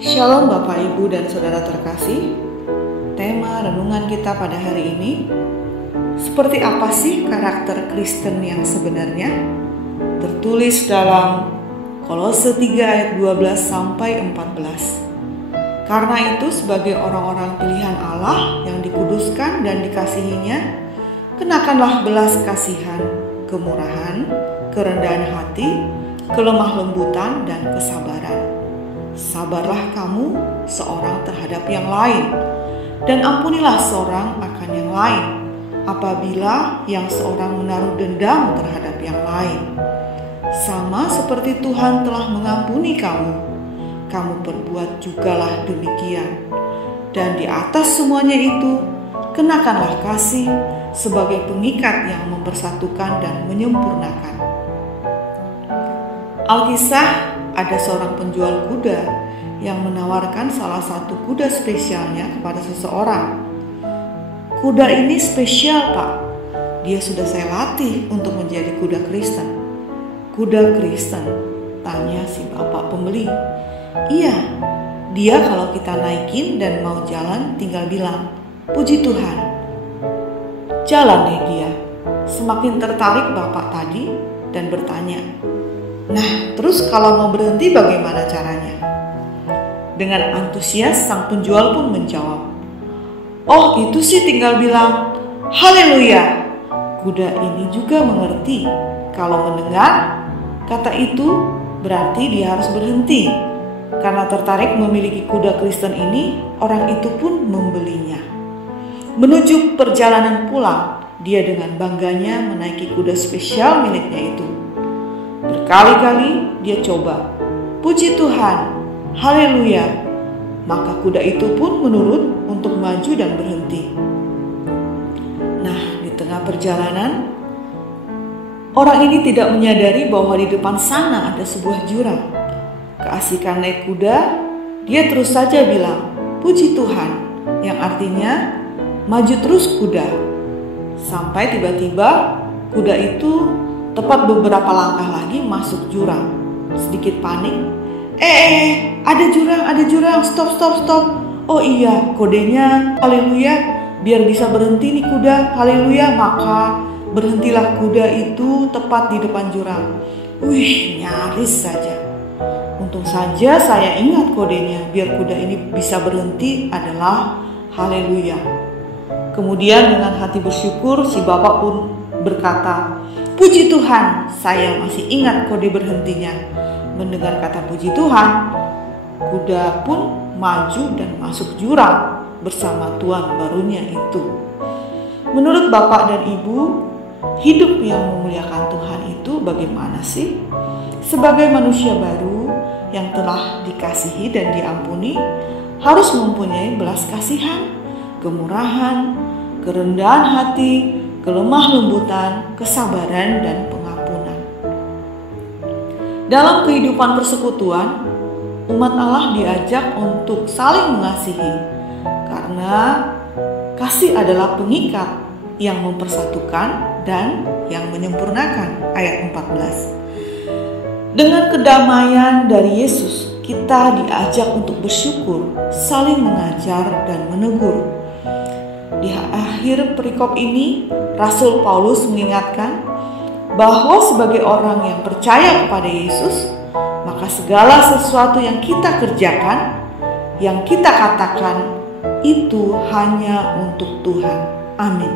Shalom Bapak, Ibu, dan Saudara terkasih. Tema renungan kita pada hari ini, seperti apa sih karakter Kristen yang sebenarnya? Tertulis dalam Kolose 3 ayat 12 sampai 14. Karena itu sebagai orang-orang pilihan Allah yang dikuduskan dan dikasihinya, kenakanlah belas kasihan, kemurahan, kerendahan hati, kelemah lembutan, dan kesabaran. Sabarlah kamu seorang terhadap yang lain, dan ampunilah seorang akan yang lain, apabila yang seorang menaruh dendam terhadap yang lain. Sama seperti Tuhan telah mengampuni kamu, kamu perbuat jugalah demikian. Dan di atas semuanya itu, kenakanlah kasih sebagai pengikat yang mempersatukan dan menyempurnakan. Alkisah, ada seorang penjual kuda yang menawarkan salah satu kuda spesialnya kepada seseorang. Kuda ini spesial, Pak. Dia sudah saya latih untuk menjadi kuda Kristen. Kuda Kristen? Tanya si bapak pembeli. Iya, dia kalau kita naikin dan mau jalan tinggal bilang, "Puji Tuhan." Jalan deh dia. Semakin tertarik bapak tadi dan bertanya, "Nah, terus kalau mau berhenti bagaimana caranya?" Dengan antusias sang penjual pun menjawab, "Oh, itu sih tinggal bilang, 'Haleluya.'" Kuda ini juga mengerti kalau mendengar kata itu berarti dia harus berhenti. Karena tertarik memiliki kuda Kristen ini, orang itu pun membelinya. Menuju perjalanan pulang, dia dengan bangganya menaiki kuda spesial miliknya itu. Berkali-kali dia coba, "Puji Tuhan, haleluya." Maka kuda itu pun menurut untuk maju dan berhenti. Nah, di tengah perjalanan, orang ini tidak menyadari bahwa di depan sana ada sebuah jurang. Keasikan naik kuda, dia terus saja bilang, "Puji Tuhan," yang artinya maju terus kuda. Sampai tiba-tiba kuda itu tepat beberapa langkah lagi masuk jurang. Sedikit panik. Ada jurang, stop. Oh iya, kodenya haleluya, biar bisa berhenti nih kuda, haleluya. Maka berhentilah kuda itu tepat di depan jurang. Wih, nyaris saja. Untung saja saya ingat kodenya, biar kuda ini bisa berhenti adalah haleluya. Kemudian dengan hati bersyukur, si bapak pun berkata, "Puji Tuhan, saya masih ingat kode berhentinya." Mendengar kata puji Tuhan, kuda pun maju dan masuk jurang bersama tuan barunya itu. Menurut Bapak dan Ibu, hidup yang memuliakan Tuhan itu bagaimana sih? Sebagai manusia baru yang telah dikasihi dan diampuni, harus mempunyai belas kasihan, kemurahan, kerendahan hati, kelemah lembutan, kesabaran, dan pengampunan. Dalam kehidupan persekutuan, umat Allah diajak untuk saling mengasihi, karena kasih adalah pengikat yang mempersatukan dan yang menyempurnakan. Ayat 14. Dengan kedamaian dari Yesus, kita diajak untuk bersyukur, saling mengajar dan menegur. Di akhir perikop ini, Rasul Paulus mengingatkan bahwa sebagai orang yang percaya kepada Yesus, maka segala sesuatu yang kita kerjakan, yang kita katakan, itu hanya untuk Tuhan. Amin.